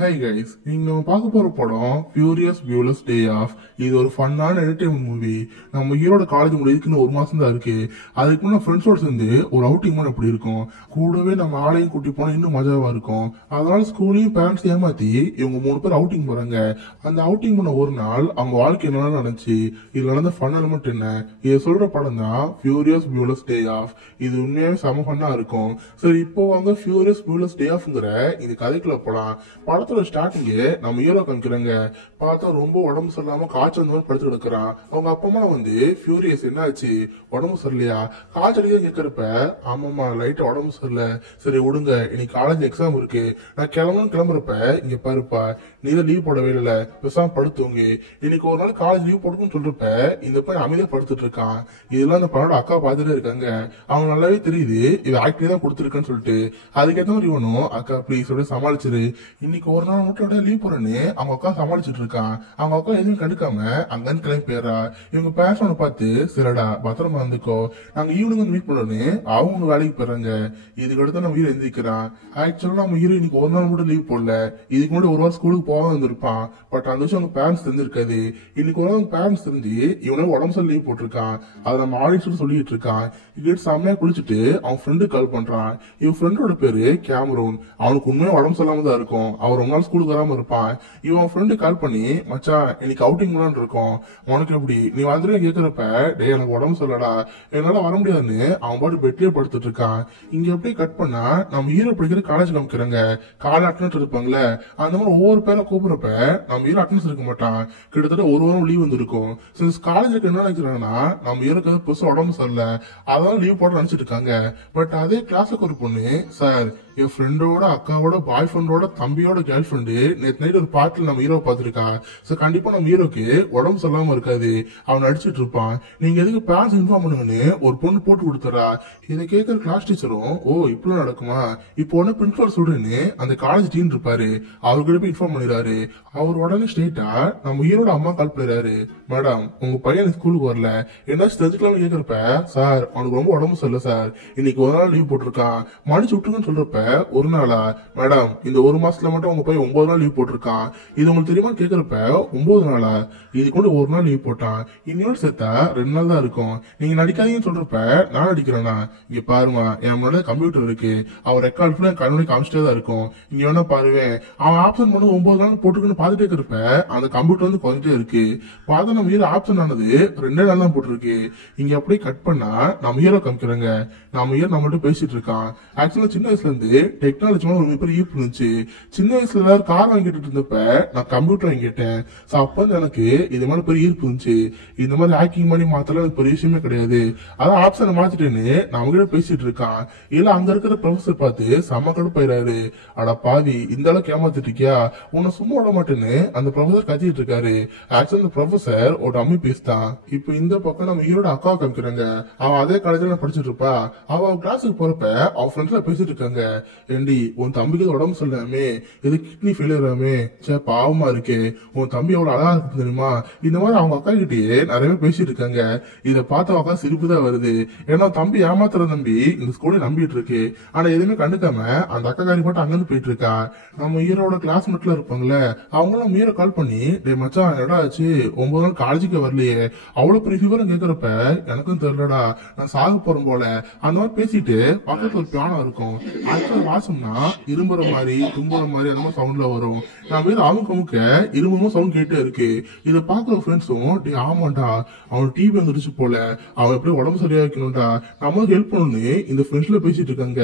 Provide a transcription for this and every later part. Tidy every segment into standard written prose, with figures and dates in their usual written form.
Hi guys, நீங்க நம்ம பார்க்க போற படம் ஃபியூரியஸ் பியூலஸ் டே ஆஃப். இது ஒரு ஃபன்னான என்டர்டைன்மெண்ட் மூவி. நம்ம ஹீரோட காலேஜ் முடியுதுக்குன்னு ஒரு மாசம் தான் இருக்கு. அதுக்கு முன்னாடி ஃப்ரெண்ட்ஸோட சேர்ந்து ஒரு அவுட்டிங் போன எப்படி இருக்கும், கூடவே நம்ம ஆளையும் கூட்டி போனா இன்னும் மஜாவா இருக்கும். அதனால ஸ்கூலையும் பேரண்ட்ஸ் ஏமாத்தி இவங்க 3 பேர் அவுட்டிங் போறாங்க. அந்த அவுட்டிங் போன ஒரு நாள் அவங்க வாழ்க்கை என்ன நடந்துச்சு, இது நடந்த ஃபன் எலிமெண்ட் என்ன, இதை சொல்ற படம் தான் ஃபியூரியஸ் பியூலஸ் டே ஆஃப். இது உண்மையாவே செம ஃபன்னா இருக்கும். சரி, இப்போ வாங்க ஃபியூரியஸ் பியூலஸ் டே ஆஃப்ங்கிற இந்த கதைக்குள்ள போலாம். படத்தோட ஸ்டார்டிங்கு நம்ம ஹீரோ காமிக்கிறாங்க. பார்த்தா ரொம்ப உடம்பு சரியில்லாம காய்ச்சல் அந்த மாதிரி படுத்து கிடக்குறான். அவங்க அப்பா அம்மா வந்து ஃபியூரியஸ் என்ன ஆச்சு, உடம்பு சரியில்லையா, காய்ச்சல் கேட்கறப்ப ஆமாமா லைட்டா உடம்பு சரியில்லை, சரி விடுங்க இன்னைக்கு காலேஜ் எக்ஸாம் இருக்கு, நான் கிளம்புறப்ப இங்க பாருப்பா நீ தான் லீவ் போடவே இல்லை, பெருசாம படுத்துவங்க, இன்னைக்கு ஒரு நாள் காலேஜ் லீவ் போடுன்னு சொல்றப்ப இந்த பையன் அமைதியா படுத்துட்டு இருக்கான். இதெல்லாம் இந்த படோட அக்கா பார்த்துட்டே இருக்காங்க. அவங்க நல்லாவே தெரியுது இது ஆக்டிவ் தான் கொடுத்துருக்கான்னு சொல்லிட்டு அதுக்கேற்ற மாதிரி இவனும் அக்கா ப்ளீஸ் சமாளிச்சிரு, இன்னைக்கு ஒரு நாள் மட்டும் லீவ் போறேன்னு அவங்க அக்கா சமாளிச்சுட்டு இருக்கான். அவங்க அக்கா எதுவும் கண்டுக்காம அங்கன்னு கிளம்பி போயிடறா. இவங்க பேசணும் பார்த்து சரிடா பத்திரமா இருந்துக்கோ, நாங்க ஈவினிங் வந்து மீட் பண்ணோன்னு அவங்க வேலைக்கு போயிடுறாங்க. இதுக்கு அடுத்து நம்ம ஹீரோ எந்திரிக்கிறான். ஆக்சுவலா நம்ம ஹீரோ இன்னைக்கு ஒரு நாள் மட்டும் லீவ் போடல, இதுக்கு முன்னாடி ஒரு வாரம் ஸ்கூலுக்கு போக வந்திருப்பான். பட் அந்த விஷயம் அவங்க பேரண்ட்ஸ் தெரிஞ்சிருக்காது. இன்னைக்கு ஒரு நாள் பேரண்ட்ஸ் தெரிஞ்சு இவனே உடம்பு சரி லீவ் போட்டிருக்கான். அதை நம்ம ஆடிட்டு சொல்லிட்டு இருக்கான். இது செம்மையா குளிச்சுட்டு அவன் ஃப்ரெண்டு கால் பண்றான். இவன் ஃப்ரெண்டோட பேரு கேமரூன். அவனுக்கு உண்மையா உடம்பு சரியில்லாம தான் இருக்கும். அவர் ஒரு நாள் ஸ்கூலுக்கு வராம இருப்பான். இவன் ஃப்ரெண்டு கால் பண்ணி மச்சான் இன்னைக்கு அவுட்டிங் போலான்னு இருக்கோம், உனக்கு எப்படி நீ வந்துட்டு கேக்குறப்ப டே எனக்கு உடம்பு சொல்லடா என்னால வர முடியாதுன்னு அவன் பாட்டு பெட்லயே படுத்துட்டு இருக்கான். இங்க எப்படி கட் பண்ணா நம்ம ஹீரோ படிக்கிற காலேஜ் காமிக்கிறாங்க. காலை அட்டனன்ஸ் இருப்பாங்களே அந்த மாதிரி ஒவ்வொரு பேரை கூப்பிடுறப்ப நம்ம ஹீரோ அட்டனன்ஸ் இருக்க மாட்டான். கிட்டத்தட்ட ஒரு வாரம் லீவ் வந்துருக்கும். காலேஜுக்கு என்ன நினைக்கிறாங்கன்னா நம்ம ஹீரோக்கு பெருசா உடம்பு சரியில்லை அதனால லீவ் போட நினைச்சிட்டு இருக்காங்க. பட் அதே கிளாஸுக்கு ஒரு பொண்ணு சார் என் ஃப்ரெண்டோட அக்காவோட பாய் ஃப்ரெண்டோட தம்பியோட கேர்ள் ஃப்ரெண்டு நேற்று நைட் ஒரு பாட்டில் நம்ம ஹீரோ பார்த்துருக்கா. சோ கண்டிப்பா நம்ம ஹீரோக்கு உடம்பு சரியில்லாம இருக்காது, அவன் அடிச்சிட்டு இருப்பான், நீங்க எதுக்கு பேரண்ட்ஸ் இன்ஃபார்ம் பண்ணுங்கன்னு ஒரு பொண்ணு போட்டு கொடுத்துறா. இதை கேட்கிற கிளாஸ் டீச்சரும் ஓ இப்பெல்லாம் நடக்குமா, இப்போ ஒன்னு பிரின்சிபல் சொல்றேன்னு அந்த காலேஜ் டீன் இருப்பாரு, அவர்கிட்ட போய் இன்ஃபார்ம் பண்ணிடுறாரு. அவர் உடனே ஸ்ட்ரெயிட்டா நம்ம ஹீரோட அம்மா கால் பண்ணிடுறாரு. மேடம் உங்க பையன் ஸ்கூலுக்கு வரல, என்னாச்சும் தெரிஞ்சுக்கலாம்னு கேட்கறப்ப சார் அவனுக்கு ரொம்ப உடம்பு சரியில்லை சார், இன்னைக்கு ஒரு நாள் லீவ் போட்டிருக்கான், மன்னிச்சு விட்டுருங்கன்னு சொல்றப்ப ஒரு நாளா மேடம் இந்த ஒரு மாசத்துல மட்டும் உங்க பையன் 9 நாள் லீவ் போட்டிருக்கான், இது உங்களுக்கு தெரியுமா கேக்குறப்ப 9 நாளா, இது கூட ஒரு நாள் லீவ் போட்டான், இன்னொரு சேர்த்தா 2 நாள் தான் இருக்கும், நீங்க நடிக்காதீங்கன்னு சொல்றப்ப நான் நடிக்கிறேன்னா இங்க பாருமா என் முன்னாடி கம்ப்யூட்டர் இருக்கு, அவன் ரெக்கார்ட் பண்ணி கண்ணு காமிச்சிட்டே தான் இருக்கும், இங்க வேணா பாருவேன் அவன் ஆப்ஷன் பண்ணி 9 நாள் போட்டுருக்குன்னு பாத்துட்டே இருக்கிறப்ப அந்த கம்ப்யூட்டர் வந்து குறைஞ்சிட்டே இருக்கு. பார்த்தா நம்ம ஹீரோ ஆப்ஷன் ஆனது 2 நாள் தான் போட்டிருக்கு. இங்க அப்படியே கட் பண்ணா நம்ம ஹீரோ காமிக்கிறாங்க. நம்ம ஹீரோ நம்மள்ட்ட பேசிட்டு இருக்கான். ஆக்சுவலா சின்ன வயசுல இருந்து டெக்னாலஜி மேல ஒரு பெரிய ஈர்ப்பு இருந்துச்சு. சின்ன வயசுல எல்லாரும் கார் வாங்கிட்டு இருந்தப்ப நான் கம்ப்யூட்டர் வாங்கிட்டேன். சோ அப்ப எனக்கு இது மாதிரி பெரிய ஈர்ப்பு இருந்துச்சு. இந்த மாதிரி ஹேக்கிங் பண்ணி மாத்தலாம் எனக்கு பெரிய விஷயமே கிடையாது, அதான் ஆப்ஷனை மாத்திட்டேன்னு நம்ம கிட்ட பேசிட்டு இருக்கான். இல்ல அங்க இருக்கிற ப்ரொஃபசர் பார்த்து செம்ம கடுப்பாயிராரு. அட பாவி இந்த அளவுக்கு ஏமாத்திட்டு இருக்கியா, உன்னை சும்மா விட மாட்டேன்னு அந்த ப்ரொஃபசர் கத்திட்டு இருக்காரு. ஆக்சுவலா அந்த ப்ரொஃபசர் ஒரு அம்மி பீஸ் தான். இப்ப இந்த பக்கம் நம்ம ஹீரோட அக்காவை காமிக்கிறாங்க. அவன் அதே காலேஜ்ல படிச்சுட்டு இருப்பா. அவ கிளாஸுக்கு போறப்ப அவன் ஃப்ரெண்ட்ஸ்ல பேசிட்டு இருக்காங்க. ஏண்டி உன் தம்பிக்கு உடம்பு சொல்லாமே, இது கிட்னி ஃபெயிலியர் ஆமே, சே பாவமா இருக்கே, உன் தம்பி எவ்வளவு அழகா இருக்கு தெரியுமா, இந்த மாதிரி அவங்க அக்கா கிட்டயே நிறைய பேசிட்டு இருக்காங்க. இதை பார்த்த அக்கா சிரிப்பு தான் வருது. ஏன்னா தம்பி ஏமாத்துற தம்பி இந்த ஸ்கூல்ல நம்பிட்டு இருக்கு. ஆனா எதுவுமே கண்டுக்காம அந்த அக்கா காரி மட்டும் அங்கிருந்து போயிட்டு இருக்கா. நம்ம ஹீரோட கிளாஸ்மேட்ல இருப்பாங்களே அவங்களும் ஹீரோ கால் பண்ணி டே மச்சான் என்னடா ஆச்சு 9 நாள் காலேஜுக்கு வரலையே, அவ்வளவு பெரிய ஃபீவரும் கேட்கறப்ப எனக்கும் தெரியலடா நான் சாக போறேன் போல, அந்த மாதிரி பேசிட்டு பக்கத்துல ஒரு பியானோ இருக்கும். ஆக்சுவலா வாசம்னா இரும்புற மாதிரி தும்புற மாதிரி அந்த மாதிரி சவுண்ட்ல வரும். நான் வேற அமுக்க இரும்பும் சவுண்ட் கேட்டே இருக்கு. இதை பாக்குற ஃப்ரெண்ட்ஸும் டே ஆமாண்டா அவன் டிவி வந்துருச்சு போல, அவன் எப்படி உடம்பு சரியா வைக்கணும்டா நம்மளுக்கு ஹெல்ப் பண்ணணும்னு இந்த ஃப்ரெண்ட்ஸ்ல பேசிட்டு இருக்காங்க.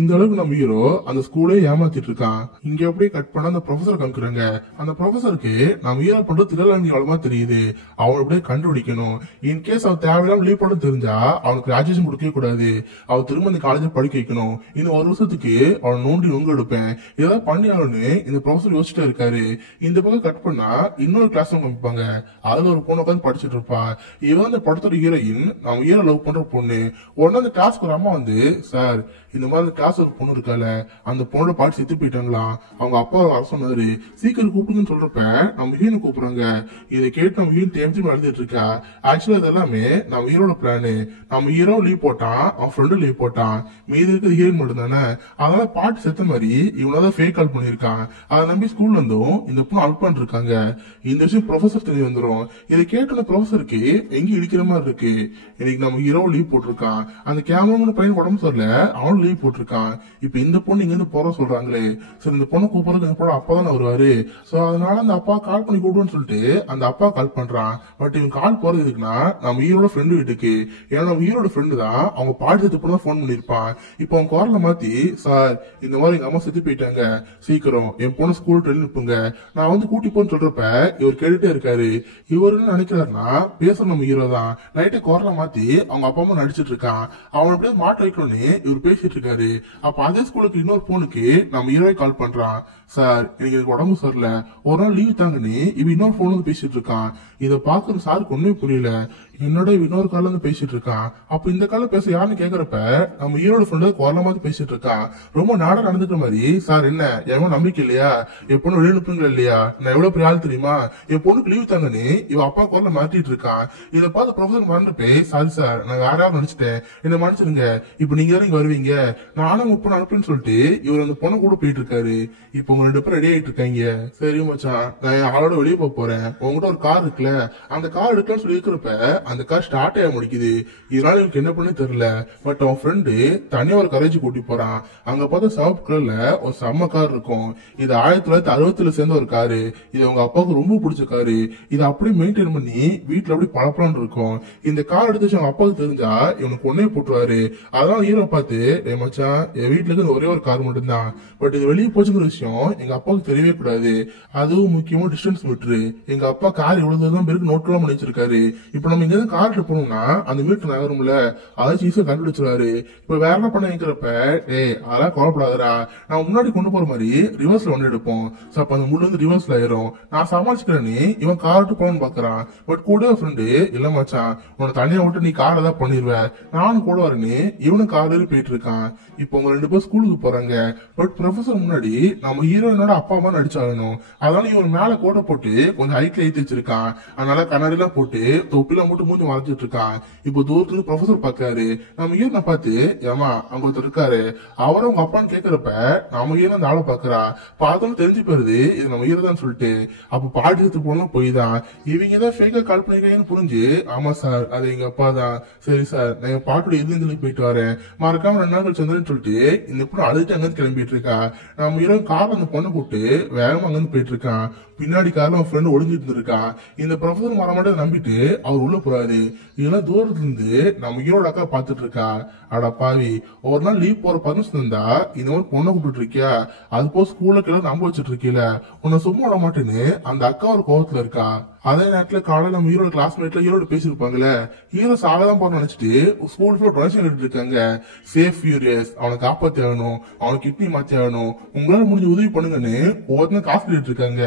இந்த அளவுக்கு நம்ம ஹீரோ அந்த ஸ்கூலே ஏமாத்திட்டு இருக்கான். இங்க அப்படியே கட் பண்ண அந்த ப்ரொஃபசர் காமிக்கிறாங்க. அந்த ப்ரொஃபசருக்கு நம்ம ஹீரோ பண்றது திரளாண்டி அவ்வளவா தெரியுது. அவன் அப்படியே கண்டுபிடிக்கணும். இன்கேஸ் அவன் தேவையில்லாம லீவ் பண்ண தெரிஞ்சா அவனுக்கு கிராஜுவேஷன் கொடுக்கவே கூடாது, அவன் திரும்ப இந்த காலேஜ் படிக்க வைக்கணும். இன்னும் ஒரு வருஷத்துக்கு அவன் நோண்டி நொங்க எடுப்பேன், ஏதாவது பண்ணி ஆகணும்னு இந்த ப்ரொஃபசர் யோசிச்சுட்டே இருக்காரு. இந்த பக்கம் கட் பண்ணா இன்னொரு கிளாஸ் காமிப்பாங்க. அதுல ஒரு பொண்ணு உட்காந்து படிச்சுட்டு இருப்பா. இவன் அந்த படத்தோட ஹீரோயின் நம்ம ஹீரோ லவ் பண்ற பொண்ணு. உடனே அந்த கிளாஸ்க்கு ஒரு அம்மா வந்து சார் இந்த மாதிரி கிளாஸ் ஒரு பொண்ணு இருக்கால, அந்த பொண்ணோட பாட்டு செத்து போயிட்டாங்களாம், அவங்க அப்பா வர சொன்னாரு, சீக்கிரம் கூப்பிடுங்கன்னு சொல்றப்ப நம்ம ஹீரோனை கூப்பிடுறாங்க. இதை கேட்டு நம்ம ஹீரோ தேம்பி அழுதுட்டு இருக்கா. ஆக்சுவலா இது எல்லாமே நம்ம ஹீரோட பிளானு. நம்ம ஹீரோ லீவ் போட்டான், அவன் ஃப்ரெண்டு லீவ் போட்டான், மீதி இருக்கிறது ஹீரோயின் மட்டும் தானே. அதனால பாட்டு செத்த மாதிரி இவனதான் ஃபேக் கால் பண்ணிருக்கான். அதை நம்பி ஸ்கூல்ல இருந்தும் இந்த பொண்ணு அவுட் பண்ணிருக்காங்க. இந்த விஷயம் ப்ரொஃபசர் தெரிய வந்துடும். இதை கேட்ட ப்ரொஃபசருக்கு எங்க இடிக்கிற மாதிரி இருக்கு. இன்னைக்கு நம்ம ஹீரோ லீவ் போட்டிருக்கான், அந்த கேமராமேன் பையன் உடம்பு சரியில்ல, அவனும் லீவ் போட்டிருக்கான். இப்ப இந்த பொண்ணு இங்க இருந்து போற சொல்றாங்களே, சரி இந்த பொண்ணை கூப்பிடுறது இந்த பொண்ணு அப்பதான் வருவாரு. சோ அதனால அந்த அப்பா கால் பண்ணி கூப்பிடுன்னு சொல்லிட்டு அந்த அப்பா கால் பண்றான். பட் இவன் கால் போறது எதுக்குன்னா நம்ம ஹீரோட ஃப்ரெண்டு வீட்டுக்கு. ஏன்னா நம்ம ஹீரோட ஃப்ரெண்டு தான் அவங்க பாட்டு செத்து பொண்ணு போன் பண்ணிருப்பான். இப்போ அவங்க குரலை மாத்தி, சார் இந்த மாதிரி எங்க அம்மா செத்து போயிட்டாங்க, சீக்கிரம் என் பொண்ணு ஸ்கூல் ட்ரெயின் நிற்புங்க, நான் வந்து கூட்டி போன்னு சொல்றப்ப இவர் கேட்டுட்டே இருக்காரு. இவர் என்ன நினைக்கிறாருன்னா பேசுற நம்ம ஹீரோ தான். நைட்டு குரலை மாத்தி அவங்க அப்பா அம்மா நடிச்சிட்டு இருக்கான். அவன் அப்படியே மாட்ட வைக்கணும்னு இவர் பேசிட்டு இருக்காரு. அப்ப அதே ஸ்கூலுக்கு இன்னொரு போனுக்கு நம்ம ஹீரோவை கால் பண்றான். சார் எனக்கு உடம்பு சரியில்ல, ஒரு நாள் லீவ் தாங்கன்னு இவன் இன்னொரு போன் வந்து பேசிட்டு இருக்கான். இதை பாக்குற சாருக்கு ஒண்ணுமே புரியல. என்னோட இன்னொரு கால வந்து பேசிட்டு இருக்கான். அப்ப இந்த கால பேச யாருன்னு கேக்குறப்ப நம்ம ஹீரோட ஃப்ரெண்டு குரல மாதிரி பேசிட்டு இருக்கான். ரொம்ப நாடா நடந்துக்கிற மாதிரி, சார் என்ன எவன் நம்பிக்கை இல்லையா, என் பொண்ணு வெளியே அனுப்புங்களா இல்லையா, நான் எவ்வளவு பெரிய ஆள் தெரியுமா, என் பொண்ணுக்கு லீவ் தாங்கன்னு இவன் அப்பா குரல மாட்டிட்டு இருக்கான். இதை பார்த்து ப்ரொஃபசர் மறந்துட்டு, சாரி சார் நான் வேற யாரும் நினைச்சிட்டேன், என்ன மன்னிச்சிருங்க, இப்ப நீங்க தானே இங்க வருவீங்க, நானும் உங்க பொண்ணு அனுப்புன்னு சொல்லிட்டு இவர் அந்த பொண்ணை கூட போயிட்டு இருக்காரு. இப்ப உங்க 2 பேரும் ரெடி ஆயிட்டு இருக்காங்க. சரி மச்சான், நான் ஆளோட வெளியே போறேன், உங்ககிட்ட ஒரு கார் இருக்குல்ல, அந்த கார் எடுக்கலாம்னு சொல்லி இருக்கிறப்ப அந்த கார் ஸ்டார்ட் ஆக முடிக்குது. இதனால எனக்கு என்ன பண்ணே தெரியல. பட் அவன் ஃப்ரெண்டு தனியா ஒரு கரேஜ் கூட்டி போறான். அங்க பார்த்தா சிவப்பு கலர்ல ஒரு செம்ம கார் இருக்கும். இது 1960 சேர்ந்த ஒரு காரு. இது அவங்க அப்பாவுக்கு ரொம்ப பிடிச்ச காரு. இதை அப்படியே மெயின்டைன் பண்ணி வீட்டுல அப்படியே பழப்பலான்னு இருக்கும். இந்த கார் எடுத்து அவங்க அப்பாவுக்கு தெரிஞ்சா இவனுக்கு ஒன்னே போட்டுருவாரு. அதனால ஹீரோ பார்த்து, மச்சான் என் வீட்டுல இருந்து ஒரே ஒரு கார் மட்டும் தான், பட் இது வெளியே போச்சுங்கிற விஷயம் எங்க அப்பாவுக்கு தெரியவே கூடாது. அதுவும் முக்கியமா டிஸ்டன்ஸ் மீட்டரு. எங்க அப்பா கார் இவ்வளவு தூரம் பேருக்கு நோட் எல்லாம் பண்ணி வச்சிருக்காரு. இப்ப நம்ம இங்க இருந்து கார்ல போனோம்னா அந்த மீட்டர் நகரும்ல, அதை ஈஸியா கண்டுபிடிச்சிருவாரு. இப்ப வேற என்ன பண்ண வைக்கிறப்ப, அதெல்லாம் கவலைப்படாதரா, நான் முன்னாடி கொண்டு போற மாதிரி ரிவர்ஸ்ல ஒன்று எடுப்போம். அப்ப அந்த முள்ள இருந்து ரிவர்ஸ்ல ஆயிரும், நான் சமாளிச்சுக்கிறேன்னு இவன் கார்ட்டு போகணும்னு பாக்குறான். பட் கூட ஃப்ரெண்டு, இல்ல மச்சான் உன்னை தனியா விட்டு நீ காரை தான் பண்ணிடுவ, நானும் கூட வரேன்னு இவனும் கார்ல போயிட்டு இருக்கான். இப்போ உங்க 2 பேரும் ஸ்கூலுக்கு போறாங்க. பட் ப்ரொஃபசர் முன்னாடி நம்ம ஹீரோயினோட அப்பா அம்மா நடிச்சாகணும். அதனால இவன் மேல கோட்டை போட்டு கொஞ்சம் ஹைட்ல ஏத்தி வச்சிருக்கான். அதனால கண்ணாடி எல்லாம் போட்டு தொப்பிலாம் போட்டு மூஞ்சி மறைச்சிட்டு இருக்கான். இப்போ தூரத்துல ப்ரொஃபசர் பாக்காரு. நம்ம ஹீரோனை பார்த்து, ஏமா அங்க ஒருத்தர் இருக்காரு, அவரும் உங்க அப்பான்னு கேக்குறப்ப நம்ம ஹீரோ அந்த ஆளை பாக்குறா. பார்த்தாலும் தெரிஞ்சு போயிருது இது நம்ம ஹீரோ தான் சொல்லிட்டு. அப்ப பாட்டு எடுத்து போனா போய் தான் இவங்க தான் ஃபேக்கா கால் பண்ணிருக்காங்கன்னு புரிஞ்சு, ஆமா சார் அது எங்க அப்பா தான், சரி சார் நான் பாட்டோட எதிர்ந்து போயிட்டு வரேன், மறக்காம 2 நாள் கழிச்சு வந்துன்னு சொல்லிட்டு இந்த பொண்ணு அழுதுட்டு அங்கிருந்து கிளம்பிட்டு இருக்கா. நம்ம ஹீரோ கார்ல அந்த பொண்ணை கூப்பிட்டு வேகமா அங்கிருந்து போயிட்டு இருக்கான். பின்னாடி கார்ல அவன் ஃப்ரெண்ட் ஒளிஞ்சிட்டு இருக்கான். இந்த ப்ரொஃபசர் வர மாட்டேன் நம்பிட்டு அவர் உள்ள போறாரு. இதெல்லாம் தூரத்துல இருந்து நம்ம ஹீரோட அக்கா பாத்துட்டு இருக்கா. அட பாவி, ஒரு நாள் லீவ் போற பர்மிஷன் இருந்தா இந்த மாதிரி பொண்ணை கூப்பிட்டு இருக்கியா, அது போ ஸ்கூல்ல கிளம்ப நம்ப வச்சுட்டு இருக்கீல, உன்னை சும்மா விட மாட்டேன்னு அந்த அக்கா ஒரு கோவத்துல இருக்கா. அதே நேரத்துல காலையில நம்ம ஹீரோட கிளாஸ்மேட்ல ஹீரோட பேசிருப்பாங்களே, ஹீரோ சாகதான் போற நினைச்சிட்டு ஸ்கூல் ஃபுல்லா டொனேஷன் எடுத்து இருக்காங்க. சேஃப் ஃபியூரியஸ், அவனை காப்பாத்தி ஆகணும், அவனுக்கு கிட்னி மாத்தி ஆகணும், உங்களால முடிஞ்ச உதவி பண்ணுங்கன்னு ஒவ்வொருத்தரும் காசு கேட்டு இருக்காங்க.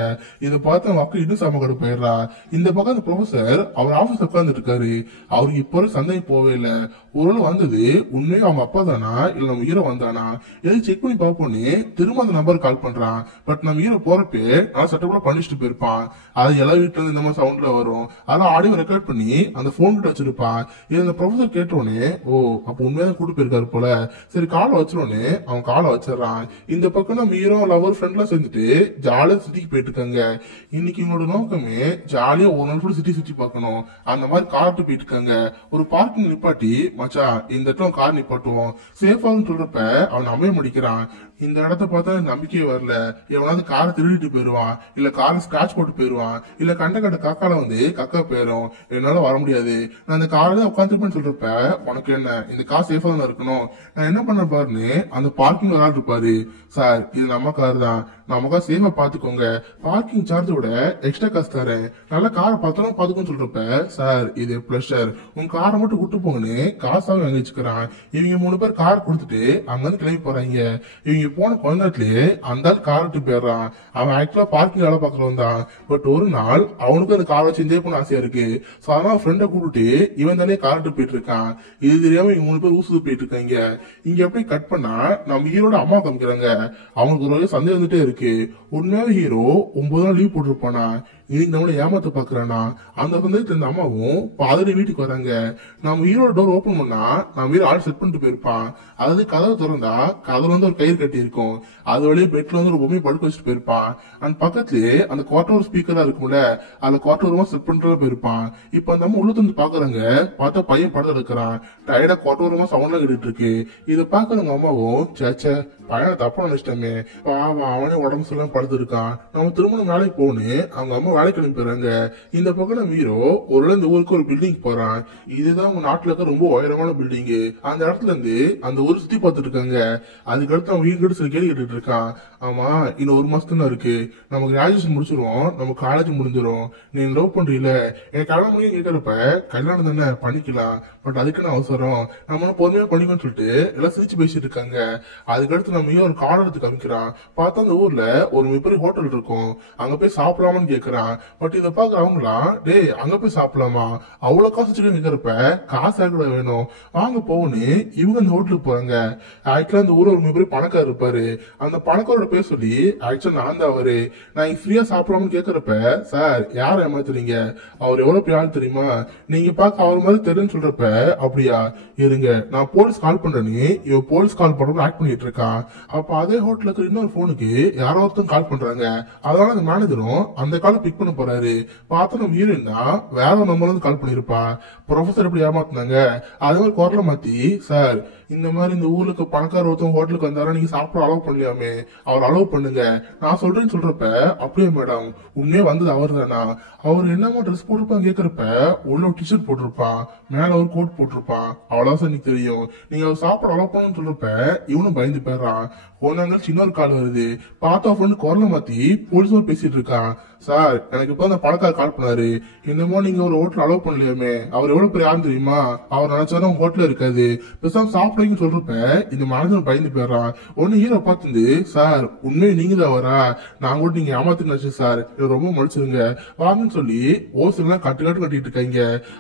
இதை பார்த்து அவன் அக்கா இன்னும் சாம கடை போயிடுறா. இந்த பக்கம் அந்த ப்ரொஃபசர் அவர் ஆபீஸ் உட்கார்ந்து இருக்காரு. அவருக்கு இப்போ சந்தேகம் போவே இல்லை. ஒரு வந்தது உண்மையா அவங்க அப்பா தானா இல்ல நம்ம ஹீரோ வந்தானா எதுவும் செக் பண்ணி பார்ப்போன்னு திரும்ப அந்த நம்பர் கால் பண்றான். பட் நம்ம ஹீரோ போறப்பே நான் சட்டப்பட பண்ணிச்சுட்டு போயிருப்பான். அது எல்லா வீட்டுல இருந்து இந்த மாதிரி சவுண்ட்ல வரும். அதெல்லாம் ஆடியோ ரெக்கார்ட் பண்ணி அந்த போன் கிட்ட வச்சிருப்பான். இது அந்த ப்ரொஃபசர் கேட்டோடனே, ஓ அப்ப உண்மையான கூட்டு போயிருக்காரு போல, சரி காலை வச்சிரோன்னு அவன் காலை வச்சிடறான். இந்த பக்கம் நம்ம ஹீரோ லவர் ஃப்ரெண்ட் எல்லாம் சேர்ந்துட்டு ஜாலியா சிட்டிக்கு போயிட்டு இருக்காங்க. இன்னைக்கு இவனோட நோக்கமே ஜாலியா ஒரு நாள் கூட சிட்டி சுத்தி பார்க்கணும். அந்த மாதிரி கார்ட்டு போயிட்டு இருக்காங்க. ஒரு பார்க்கிங் நிப்பாட்டி, மச்சா இந்த இடத்துல கார் நிப்பாட்டுவோம் சேஃபான்னு சொல்றப்ப அவன் அமைய முடிக்கிறான். இந்த இடத்த பார்த்தா நம்பிக்கையே வரல, எவனாவது காரை திருடிட்டு போயிருவான், இல்ல காரை ஸ்கிராச் போட்டு போயிருவான், இல்ல கண்ட காக்கால வந்து கக்கா போயிரும், என்னால வர முடியாது, நான் இந்த கார்ல உட்காந்துருப்பேன்னு சொல்றப்ப உனக்கு என்ன இந்த கார் சேஃபா தானே இருக்கணும், நான் என்ன பண்ண பாருன்னு அந்த பார்க்கிங் விளையாட்டு இருப்பாரு. சார் இது நம்ம கார் தான், நமக்கா சேஃபா பாத்துக்கோங்க, பார்க்கிங் சார்ஜோட எக்ஸ்ட்ரா காசு தரேன், நல்ல காரை பத்திரமா பாத்துக்கோன்னு சொல்றப்ப சார் இது பிளஷர், உங்க காரை மட்டும் கூட்டு போங்கன்னு காசாவும் வாங்கி வச்சுக்கிறான். இவங்க 3 பேர் கார் கொடுத்துட்டு அங்க இருந்து கிளம்பி போறாங்க. இவங்க போன கொஞ்ச நேரத்திலேயே அந்த ஆள் கார் விட்டு போயிடுறான். அவன் ஆக்சுவலா பார்க்கிங் வேலை பாக்குறவன் தான். பட் ஒரு நாள் அவனுக்கு அந்த காரை வச்சு என்ஜாய் பண்ண ஆசையா இருக்கு. சோ அதனால ஃப்ரெண்டை கூப்பிட்டு இவன் தானே கார் விட்டு போயிட்டு இருக்கான். இது தெரியாம இவங்க 3 பேர் ஊசுது போயிட்டு இருக்காங்க. இங்க எப்படி கட் பண்ணா நம்ம ஹீரோட அம்மா காமிக்கிறாங்க. அவனுக்கு ஒரு வகை சந்தேகம் வந்துட்டே இருக்கு. உண்மையாவே ஹீரோ 9 நாள் லீவ் போட்டிருப்பானா, இன்னைக்கு நம்மள ஏமாத்த பாக்குறானா? அந்த சந்தேகத்துல இந்த அம்மாவும் பாதிரி வீட்டுக்கு வராங்க. நம்ம ஹீரோட டோர் ஓபன் பண்ணா நம்ம ஹீரோ ஆள் செட் பண்ணிட்டு போயிருப்பான். அதாவது கதவை திறந்தா கதவுல வந்து ஒரு கயிறு கட்டி இருக்கும். அது வழியே பெட்ல வந்து ஒரு பொம்மையை படுக்க வச்சுட்டு போயிருப்பான். அந்த பக்கத்துலயே அந்த குவார்டர் ஸ்பீக்கரா இருக்கும்ல, அதுல குவார்டர் செட் பண்ணிட்டு போயிருப்பான். இப்ப அந்த அம்மா உள்ள வந்து பாக்குறாங்க. பார்த்தா பையன் படத்தை எடுக்கிறான். டயர்டா குவார்டர் சவுண்ட் எல்லாம் கேட்டுட்டு இருக்கு. இதை பாக்குறவங்க அம்மாவும் சேச்ச பையனை தப்பா நினைச்சிட்டாமே, அவனே உடம்பு சொல்லாம படுத்து இருக்கான், நம்ம திருமணம் வேலைக்கு போகணும். அவங்க அம்மா வேலைக்கு கிளம்பி போறாங்க. இந்த பக்கம் நம்ம ஹீரோ ஒரு இந்த ஊருக்கு ஒரு பில்டிங் போறான். இதுதான் உங்க நாட்டுல இருக்க ரொம்ப உயரமான பில்டிங். அந்த இடத்துல இருந்து அந்த ஊர் சுத்தி பார்த்துட்டு இருக்காங்க. அதுக்கடுத்து அவன் வீடு சில கேள்வி கேட்டுட்டு இருக்கான். ஆமா, இன்னும் 1 மாசம் தான் இருக்கு, நமக்கு கிராஜுவேஷன் முடிச்சிருவோம், நம்ம காலேஜ் முடிஞ்சிடும், நீ லவ் பண்றீல, எனக்கு கல்யாணம் முடியும் கேட்கறப்ப கல்யாணம் தானே பண்ணிக்கலாம், பட் அதுக்குன்னு அவசரம், நம்ம பொறுமையா பண்ணிக்கணும்னு சொல்லிட்டு எல்லாம் சிரிச்சு பேசிட்டு இருக்காங்க. அதுக்கடுத்து நம்ம ஒரு கார்டு எடுத்து காமிக்கிறான். பார்த்தா அந்த ஊர்ல ஒரு மிகப்பெரிய ஹோட்டல் இருக்கும். அங்க போய் சாப்பிடலாமான்னு கேக்குறான். பட் இதை பாக்க அவங்களாம் டேய் அங்க போய் சாப்பிடலாமா, அவ்வளவு காசு வச்சுக்க கேக்குறப்ப காசு கூட வேணும் வாங்க போகணும்னு இவங்க அந்த ஹோட்டலுக்கு போறாங்க. ஆக்சுவலா அந்த ஊர்ல ஒரு மிகப்பெரிய பணக்காரர் இருப்பாரு. அந்த பணக்காரோட பேர் சொல்லி ஆக்சுவலா நான் தான் அவரு, நான் ஃப்ரீயா சாப்பிடலாம்னு கேக்குறப்ப சார் யார ஏமாத்துறீங்க, அவர் எவ்வளவு பெரிய ஆள் தெரியுமா, நீங்க பாக்க அவர் மாதிரி தெரியுன்னு சொல்றப்ப அப்படியா இருங்க நான் போலீஸ் கால் பண்றேன்னு இவன் போலீஸ் கால் பண்றோம்னு ஆக்ட் பண்ணிட்டு இருக்கான். அப்ப அதே ஹோட்டலுக்கு இருக்கிற இன்னொரு போனுக்கு யாரோ ஒருத்தரும் கால் பண்றாங்க. அதனால அந்த மேனேஜரும் அந்த காலை பிக் பண்ண போறாரு. பார்த்தா நம்ம ஹீரோயின் தான் வேற நம்பர்ல இருந்து கால் பண்ணிருப்பா. ப்ரொஃபசர் எப்படி ஏமாத்தினாங்க அதே மாதிரி குரலை மாத்தி சார் இந்த மாதிரி இந்த ஊருக்கு பணக்கார ஒருத்தவங்க ஹோட்டலுக்கு வந்தாரா, நீங்க சாப்பிட அலோவ் பண்ணலையாமே, அவர் அலோவ் பண்ணுங்க நான் சொல்றேன்னு சொல்றப்ப அப்படியே மேடம் உண்மையே வந்தது அவர் தானா, அவர் என்னமா ட்ரெஸ் போட்டிருப்பான் கேக்குறப்ப உள்ள ஒரு டிஷர்ட் போட்டிருப்பான், மேல ஒரு கோட் போட்டிருப்பான், அவ்வளவுதான் எனக்கு தெரியும், நீங்க அவர் சாப்பிட அலோவ் பண்ணு சொல்றப்ப இவனும் பயந்து போயிடுறான். போனாங்க இன்னொரு கால் வருது. பார்த்தா ஃப்ரெண்டு குரலை மாத்தி போலீஸ் பேசிட்டு இருக்கான். சார் எனக்கு இப்ப அந்த பணக்கார கால் பண்ணாரு, என்னமோ நீங்க ஒரு ஹோட்டல் அலோவ் பண்ணலையாமே, அவர் எவ்வளவு பெரிய ஆள் தெரியுமா, அவர் நினைச்சாலும் ஹோட்டல் இருக்காது, பேசாம சாப்பிடுங்க சொல்றப்ப இந்த மனுஷன் பயந்து போயிடுறான். ஒன்னு ஹீரோ பார்த்து சார் உண்மையை நீங்க தான் வரா, நான் கூட நீங்க ஏமாத்து நினைச்சு சார் ரொம்ப மன்னிச்சிருங்க வாங்கன்னு சொல்லி ஓசல் எல்லாம் கட்டிட்டு இருக்காங்க.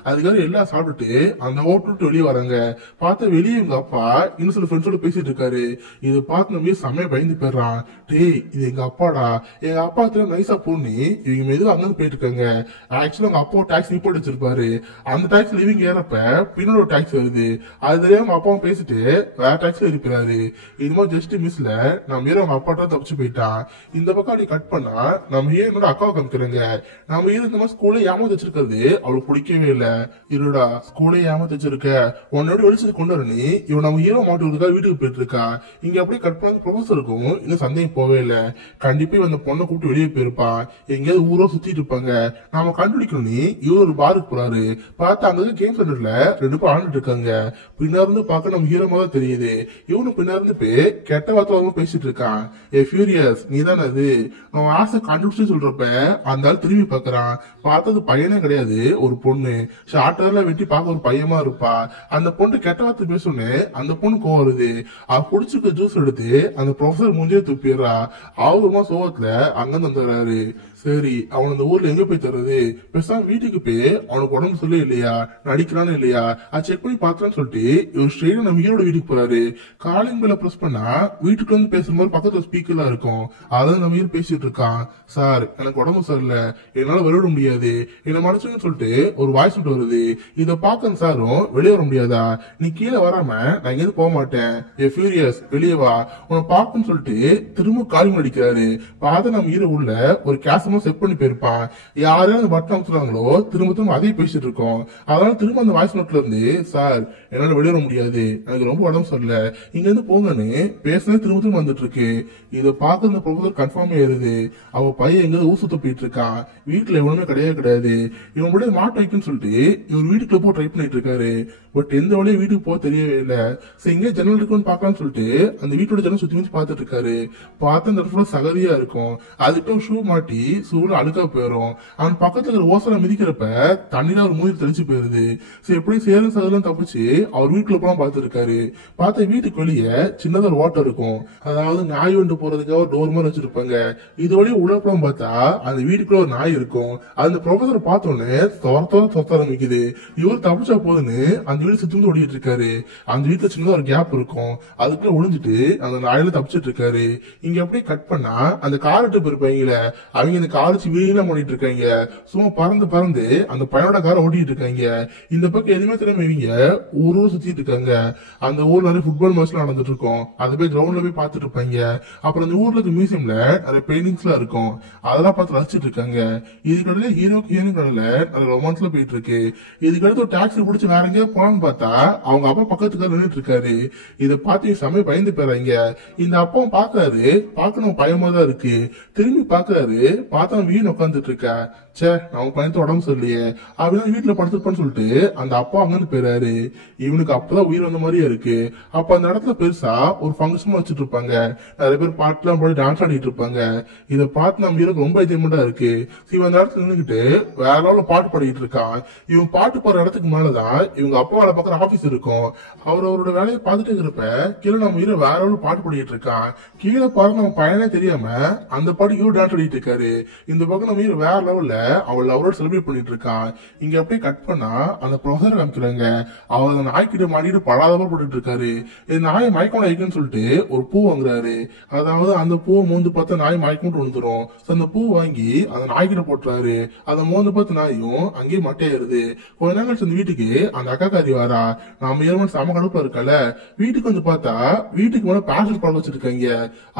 அதுக்காக எல்லாம் சாப்பிட்டுட்டு அந்த ஹோட்டல் விட்டு வெளியே வராங்க. பார்த்தா வெளியே இவங்க அப்பா இன்னும் சில ஃப்ரெண்ட்ஸோட பேசிட்டு இருக்காரு. இதை பார்த்து நம்ம செம்மையா பயந்து போயிடுறான். டேய் இது எங்க அப்பாடா, எங்க அப்பா நைஸா போன்னு இவங்க மெதுவா அங்கிருந்து போயிட்டு இருக்காங்க. ஆக்சுவலா அவங்க அப்பா டாக்ஸி போட்டு வச்சிருப்பாரு. அந்த டாக்ஸில இவங்க ஏறப்ப பின்னாடி ஒரு டாக்ஸி வருது. அது தெரியாம அப்பாவும் பேசிட்டு வேற டாக்ஸில இருக்கிறாரு. இது மாதிரி ஜஸ்ட் மிஸ்ல நம்ம ஹீரோ அவங்க அப்பாட்டா தப்பிச்சு போயிட்டான். இந்த பக்கம் அப்படி கட் பண்ணா நம்ம ஹீரோனோட அக்காவை காமிக்கிறாங்க. நம்ம ஹீரோ இந்த மாதிரி ஸ்கூல்ல ஏமாத்து வச்சிருக்கிறது அவளுக்கு பிடிக்கவே இல்ல. இருடா ஸ்கூல்ல ஏமாத்து வச்சிருக்க, உன்னோட வெளிச்சது கொண்டு வரனே இவன் நம்ம ஹீரோ மாட்டுறதுக்காக வீட்டுக்கு போயிட்டு இருக்கா. இங்க அப்படியே கட் பண்ண ப்ரொஃபஸருக்கும் இன்னும் சந்தேகம் போவே இல்ல. கண்டிப்பா அந்த பொண்ணை கூப்பிட்டு வெளியே போயிருப்பான், எங்கேயாவது ஊரோ சுத்திட்டு இருப்பாங்க, நாம கண்டுபிடிக்கணும்னு இவர் ஒரு பாருக்கு போறாரு. பார்த்தா அங்க கேம் சென்டர்ல 2 பேர் ஆண்டுட்டு இருக்காங்க. பின்னாருந்து பார்க்க நம்ம ஹீரோ தான் தெரியுது. இவனு பின்னாருந்து போய் கெட்ட வார்த்தை பேசிட்டு இருக்கான். ஏ ஃபியூரியஸ் நீ தானே அது, நம்ம ஆசை கண்டுபிடிச்சு சொல்றப்ப அந்த ஆள் திரும்பி பாக்குறான். பார்த்தது பையனே கிடையாது, ஒரு பொண்ணு. ஷார்ட்டர்ல வெட்டி பார்க்க ஒரு பையமா இருப்பா. அந்த பொண்ணு கெட்ட வார்த்தை பேசணுன்னு அந்த பொண்ணு கோவம் வருது. அவ குடிச்சுக்க ஜூஸ் எடுத்து அந்த ப்ரொஃபசர் மூஞ்சியே துப்பிடுறா. அவருமா சோகத்துல அங்கிருந்து வந்துடுறாரு. சரி அவன் அந்த ஊர்ல எங்க போய் தர்றது, பேசாம வீட்டுக்கு போய் அவனுக்கு உடம்பு சொல்லி இல்லையா, நடிக்கிறான்னு இல்லையா அது செக் பண்ணி பாக்கலான்னு சொல்லிட்டு இவர் ஸ்ட்ரெயிட்டா நம்ம ஹீரோட வீட்டுக்கு போறாரு. காலிங் பெல்ல பிரஸ் பண்ணா வீட்டுக்கு வந்து பேசுற மாதிரி பக்கத்துல ஸ்பீக்கர்லாம் இருக்கும். அதான் நம்ம ஹீரோ பேசிட்டு இருக்கான். சார் எனக்கு உடம்பு சரியில்லை, என்னால விளையாட முடியாது, என்ன மனுஷன்னு சொல்லிட்டு ஒரு வாய்ஸ் விட்டு வருது. இத பாக்க சாரும் வெளியே வர முடியாதா, நீ கீழே வராம நான் எங்கேயும் போக மாட்டேன், ஏ ஃபியூரியஸ் வெளியே வா உன்னை பாக்குன்னு சொல்லிட்டு திரும்ப காலிங் அடிக்கிறாரு. பார்த்து நம்ம ஹீரோ உள்ள ஒரு கேஸ் பாத்ரூம் செட் பண்ணி போயிருப்பான். யாரும் அந்த பட்டன் அமுத்துறாங்களோ திரும்ப திரும்ப அதே பேசிட்டு இருக்கோம். அதனால திரும்ப அந்த வாய்ஸ் நோட்ல இருந்து, சார் என்னால வெளியே வர முடியாது, எனக்கு ரொம்ப உடம்பு சரியில்ல, இங்க இருந்து போங்கன்னு பேசுனே திரும்ப திரும்ப வந்துட்டு இருக்கு. இதை பார்க்க இந்த ப்ரொஃபசர் கன்ஃபார்ம் ஆயிருது. அவ பையன் எங்க ஊசு தப்பிட்டு இருக்கான், வீட்டுல எவனுமே கிடையாது. இவன் கூட மாட்டு வைக்குன்னு சொல்லிட்டு இவர் வீட்டுக்குள்ள போய் ட்ரை பண்ணிட்டு இருக்காரு. பட் எந்த வழியும் வீட்டுக்கு போக தெரியவே இல்லை. சரி எங்கே ஜன்னல் இருக்குன்னு பார்க்கலாம்னு சொல்லிட்டு அந்த வீட்டோட ஜன்னல் சுத்தி வச்சு பார்த்துட்டு இருக்காரு. பார்த்து அந்த இடத்துல சகதியா இருக்கும். அதுக்கு ஷூ மாட்டி ஷூல அழுக்கா போயிடும். அவன் பக்கத்துல இருக்கிற ஓசலை மிதிக்கிறப்ப தண்ணியில ஒரு மூஞ்சி தெளிச்சு போயிருது. சரி எப்படி சேரும் சகதெல்லாம் தப்பிச்சு அவர் வீட்டுக்குள்ள போலாம் பார்த்துட்டு இருக்காரு. பார்த்த வீட்டுக்கு வெளியே சின்னதா ஒரு வாட்டர் இருக்கும். அதாவது நாய் வந்து போறதுக்காக ஒரு டோர் மாதிரி வச்சிருப்பாங்க. இது வழியே உள்ள பார்த்தா அந்த வீட்டுக்குள்ள ஒரு நாய் இருக்கும். அந்த ப்ரொஃபசரை பார்த்தோன்னே தொத்த ஆரம்பிக்குது. இவர் தப்பிச்சா போதுன்னு அந்த வீடு சுத்தி ஓடிட்டு இருக்காரு. அந்த வீட்டுல சின்னதா ஒரு கேப் இருக்கும். அதுக்குள்ள ஒளிஞ்சிட்டு அந்த நாயில தப்பிச்சிட்டு இருக்காரு. இங்க அப்படியே கட் பண்ணா அந்த கார் டிப் இருப்பாங்கல்ல, அவங்க இந்த கார் வச்சு வீணா ஓடிட்டு இருக்காங்க. சும்மா பறந்து அந்த பையனோட காரை ஓட்டிட்டு இருக்காங்க. இந்த பக்கம் எதுவுமே தெரியாம இவங்க ஊர் சுத்திட்டு இருக்காங்க. அந்த ஊர்ல நிறைய ஃபுட்பால் மேட்ச் எல்லாம் நடந்துட்டு இருக்கும். அது போய் கிரவுண்ட்ல போய் பார்த்துட்டு இருப்பாங்க. அப்புறம் அந்த ஊர்ல இருக்க மியூசியம்ல நிறைய பெயிண்டிங்ஸ் எல்லாம் இருக்கும். அதெல்லாம் பார்த்து ரசிச்சிட்டு இருக்காங்க. இதுக்கடையில ஹீரோயின் கடையில நிறைய ரொமான்ஸ்ல போயிட்டு இருக்கு. இதுக்கடுத்து ஒரு டாக்ஸி பிடிச்சி வேற எங்கேயாவது போலான்னு பார்த்தா அவங்க அப்பா பக்கத்துக்கு நின்றுட்டு இருக்காரு. இதை பார்த்து சமயம் பயந்து போறாங்க. இந்த அப்பாவும் பாக்குறாரு, பார்க்கணும் பயமா தான் இருக்கு. திரும்பி பாக்குறாரு, பார்த்தா வீண் உட்காந்துட்டு இருக்கா. சே நம்ம பையனுக்கு உடம்பு சரியில்லையே அப்படின்னு வீட்டுல படுத்துருப்பான்னு சொல்லிட்டு அந்த அப்பா அங்கிருந்து போயிறாரு. இவனுக்கு அப்பதான் உயிர் வந்த மாதிரியே இருக்கு. அப்ப அந்த இடத்துல பெருசா ஒரு ஃபங்க்ஷன் வச்சுட்டு இருப்பாங்க. நிறைய பேர் பாட்டுலாம் போய் டான்ஸ் ஆடிட்டு இருப்பாங்க. இதை பார்த்து நம்ம ஹீரோக்கு ரொம்ப என்ஜாய்மெண்டா இருக்கு. இவன் அந்த இடத்துல நின்றுகிட்டு வேற லெவல்ல பாட்டு பாடிட்டு இருக்கான். இவன் பாட்டு போற இடத்துக்கு மேலதான் இவங்க அப்பா வேலை பார்க்குற ஆபீஸ் இருக்கும். அவரோட வேலையை பார்த்துட்டு இருக்கிறப்ப கீழே நம்ம ஹீரோ வேற லெவல்ல பாட்டு பாடிட்டு இருக்கான். கீழே பாருங்க நம்ம பையனே தெரியாம அந்த பாட்டுக்கு ஹீரோ டான்ஸ் ஆடிட்டு இருக்காரு. இந்த பக்கம் நம்ம ஹீரோ வேற லெவல்ல அவள் அவரோட செலிப்ரேட் பண்ணிட்டு இருக்கான். இங்க அப்படியே கட் பண்ணா அந்த ப்ரொஃபசர் காமிக்கிறாங்க. அவர் அந்த நாய்க்கிட்ட மாட்டிட்டு படாதவா போட்டுட்டு இருக்காரு. இந்த நாயை மயக்கம் வைக்கணும்னு சொல்லிட்டு ஒரு பூ வாங்குறாரு. அதாவது அந்த பூவை மோந்து பார்த்தா நாய் மயக்கம் விழுந்துரும். அந்த பூ வாங்கி அந்த நாய்கிட்ட போட்டுறாரு. அதை மோந்து பார்த்து நாயும் அங்கேயே மட்டையாயிருது. கொஞ்ச நேரம் கழிச்சு அந்த வீட்டுக்கு அந்த அக்காக்காரி வாரா. நாம ஏற்கனவே சம கடுப்புல இருக்கல. வீட்டுக்கு வந்து பார்த்தா வீட்டுக்கு மேல பேஷன் படம் வச்சிருக்காங்க.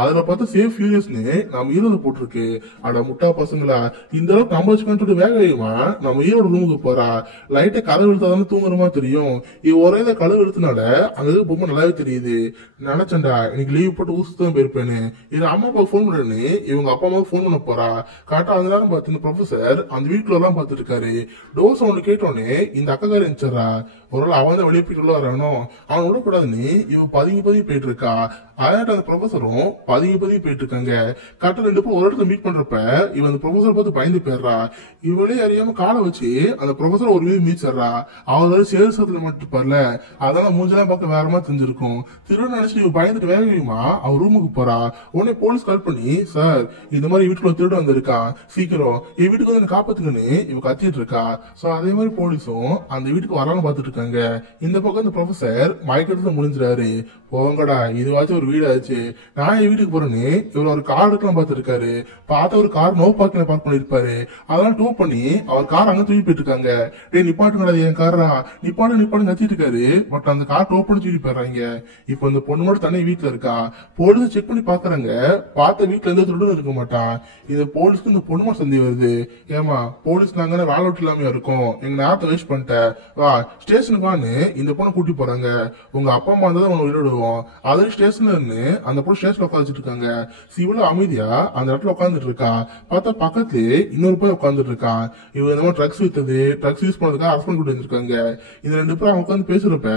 அதுல பார்த்தா சேஃப் ஃபியூரியஸ்னு நம்ம ஹீரோ போட்டிருக்கு. அட முட்டா பசங்களா, இந்த அளவுக்கு நம்ம வச்சுக்கன்னு வேக வேகமா நம்ம ஹீரோட ரூமுக்கு போறா. லைட்டா கதவு இழுத்தாதானே தூங்குறமா தெரியும். இது ஒரே கதவு இழுத்தனால அங்க ரொம்ப நல்லாவே தெரியுது. நினைச்சேன்டா இன்னைக்கு லீவ் போட்டு ஊசுதான் போயிருப்பேன்னு. இது அம்மா அப்பா போன் பண்ணு இவங்க அப்பா அம்மா போன் பண்ண போறா. கரெக்டா அந்த நேரம் பார்த்து இந்த ப்ரொஃபசர் அந்த வீட்டுல எல்லாம் பார்த்துட்டு இருக்காரு. டோர் சவுண்ட் கேட்டோன்னே இந்த அக்காக்காரி இருந்துச்சா. ஒரு அவன் தான் வெளியே போயிட்டு உள்ள வரணும், அவன் விடக்கூடாதுன்னு இவன் பதுங்கி போயிட்டு இருக்கா. அதாட்ட அந்த ப்ரொஃபசரும் பதுங்கி போயிட்டு இருக்காங்க. கரெக்டா ரெண்டு பேரும் ஒரு இடத்துல மீட் பண்றப்ப இவன் அந்த ப்ரொஃபசர் பார்த்து பயந்து போயிடுறா. இவளே அறியாம காலை வச்சு அந்த ப்ரொஃபசர் ஒரு மீது மீச்சிடுறா. அவர் சேல்சத்துல மட்டும் இருப்பார்ல, அதனால மூஞ்செல்லாம் பார்க்க வேற மாதிரி தெரிஞ்சிருக்கும். திரும்ப நினைச்சு இவ பயந்துட்டு வேகமா அவர் ரூமுக்கு போறா. உடனே போலீஸ் கால் பண்ணி, சார் இந்த மாதிரி வீட்டுக்குள்ள திருடு வந்திருக்கான், சீக்கிரம் என் வீட்டுக்கு வந்து காப்பாத்துக்குன்னு இவ கத்திட்டு இருக்கா. சோ அதே மாதிரி போலீஸும் அந்த வீட்டுக்கு வராம பாத்துட்டு இருக்காங்க. இந்த பக்கம் இந்த ப்ரொஃபசர் மயக்கத்துல முடிஞ்சிடாரு. போங்கடா இதுவாச்சும் ஒரு வீடு ஆச்சு, நான் என் வீட்டுக்கு போறேன்னு இவர் ஒரு கார் எடுக்கலாம் பாத்துருக்காரு. பார்த்த ஒரு கார் நோ பார்க்கிங் பார்க் பண்ணிருப்பாரு. அதெல்லாம் டூ பண்ணி அவர் கார் அங்க தூக்கி போயிட்டு இருக்காங்க. டே நிப்பாட்டுங்கடா என் காரா, நிப்பாடு கத்திட்டு இருக்காரு. பட் அந்த கார் டோ பண்ணி தூக்கி போயிடுறாங்க. இப்ப இந்த பொண்ணு மட்டும் தனி வீட்டுல இருக்கா. போலீஸ் செக் பண்ணி பாக்குறாங்க. பார்த்த வீட்டுல எந்த திருடும் இருக்க மாட்டான். இந்த போலீஸ்க்கு இந்த பொண்ணு மட்டும் சந்தேகம் வருது. ஏமா போலீஸ் நாங்க வேலை விட்டு இல்லாம இருக்கோம், எங்க நேரத்தை வேஸ்ட் பண்ணிட்டேன், வா ஸ்டேஷனுக்கு வான்னு இந்த பொண்ணை கூட்டி போறாங்க. உங்க அப்பா அம்மா இருந்தா உன்னை விடுவோம். அது ஸ்டேஷன்ல இருந்து அந்த பொண்ணு ஸ்டேஷன்ல உட்காந்துட்டு இருக்காங்க. இவ்வளவு அமைதியா அந்த இடத்துல உட்காந்துட்டு இருக்கா. பார்த்தா பக்கத்துலயே இன்னொரு போய் உட்காந்துட்டு இருக்கான். இவங்க இந்த மாதிரி ட்ரக்ஸ் வித்தது, ட்ரக்ஸ் யூஸ் பண்ணதுக்காக அரசு கூட்டி வந்திருக்காங்க. இந்த ரெண்டு பேரும் அவங்க உட்காந்து பேசுறப்ப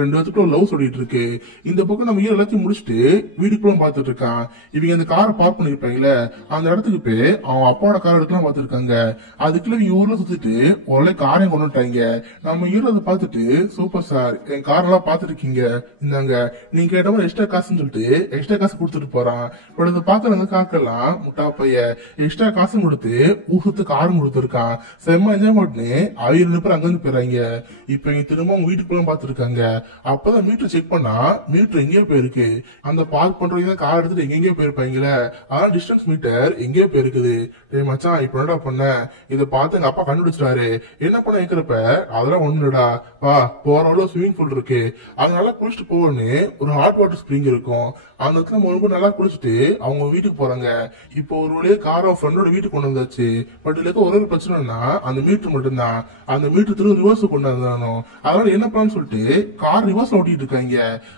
ரெண்டு பேத்துக்கு ஒரு லவ் சொல்லிட்டு இருக்கு. இந்த பக்கம் நம்ம எல்லாத்தையும் முடிச்சுட்டு வீட்டுக்குள்ள பாத்துட்டு இருக்கான். இவங்க அந்த காரை பார்க் பண்ணிருப்பாங்களே அந்த இடத்துக்கு போய் அவன் அப்பாவோட கார் எடுக்கலாம் பாத்துருக்காங்க. அதுக்குள்ள இவங்க ஊர்ல சுத்திட்டு ஒரு காரையும் கொண்டு வந்துட்டாங்க. நம்ம ஹீரோ அதை பார்த்துட்டு, சூப்பர் சார் என் கார் எல்லாம் பாத்துருக்கீங்க, இந்தாங்க நீங்க கேட்ட மாதிரி எக்ஸ்ட்ரா காசுன்னு சொல்லிட்டு எக்ஸ்ட்ரா காசு கொடுத்துட்டு போறான். பட் இதை பாக்குறவங்க காக்கெல்லாம் முட்டா பைய எக்ஸ்ட்ரா காசு கொடுத்து ஊசத்து காரும் கொடுத்துருக்கான். செம்ம என்ஜாய் பண்ணு அவங்க ரெண்டு பேரும் அங்கிருந்து போயிறாங்க. இப்ப இங்க திரும்ப அவங்க வீட்டுக்குள்ள பாத்துருக்காங்க. அப்பதான் மீட்டர் செக் பண்ணா மீட்டர் எங்கேயோ போயிருக்கு. அந்த பார்க் பண்றவங்க கார் எடுத்துட்டு எங்கெங்கயோ போயிருப்பாங்களே, அதான் டிஸ்டன்ஸ் மீட்டர் எங்கேயோ போயிருக்குது. டேய் மச்சான் இப்ப என்னடா பண்ண, இதை பார்த்து எங்க அப்பா கண்டுபிடிச்சிட்டாரு. என்ன பண்ண கேக்குறப்ப அதெல்லாம் ஒண்ணுடா, வா போற ஸ்விமிங் பூல் இருக்கு, அதனால குளிச்சுட்டு போவோன்னு ஒரு ஹாட் வாட்டர் ஸ்ப்ரிங் இருக்கும். இருக்கும். அந்த இடத்துல ரொம்ப நல்லா குளிச்சுட்டு அவங்க வீட்டுக்கு போறாங்க. இப்போ ஒரு வழியே கார் அவன் ஃப்ரெண்டோட வீட்டுக்கு கொண்டு வந்தாச்சு. பட் இதுல ஒரே ஒரு பிரச்சனைனா அந்த மீட்டர் மட்டும்தான். அந்த மீட்டர் திரும்ப ரிவர்ஸ் கொண்டு வந்தானோ. அதனால என்ன பண்ணு சொல்லிட்டு கார் ரிவர்ஸ்ல ஓட்டிட்டு இருக்காங்க.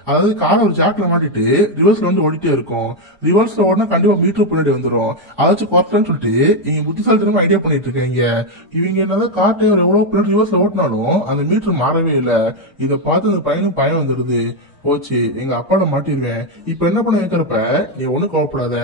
அதாவது கார் ஒரு ஜாக்ல மாட்டிட்டு ரிவர்ஸ்ல வந்து ஓடிட்டே இருக்கும். ரிவர்ஸ்ல ஓடினா கண்டிப்பா மீட்டர் பின்னாடி வந்துடும். அதாச்சும் குறைக்கலாம்னு சொல்லிட்டு இவங்க புத்திசாலித்தனமா ஐடியா பண்ணிட்டு இருக்காங்க. இவங்க என்னதான் கார் டிரைவர் எவ்வளவு பின்னாடி ரிவர்ஸ்ல ஓட்டினாலும் அந்த மீட்டர் மாறவே இல்லை. இதை பார்த்து அந்த பையனும் பயம் வந்துருது. போச்சு, எங்க அப்பாட மாட்டிருவேன். இப்ப என்ன பண்ண வைக்கிறப்ப நீ ஒண்ணும் கோவப்படாத,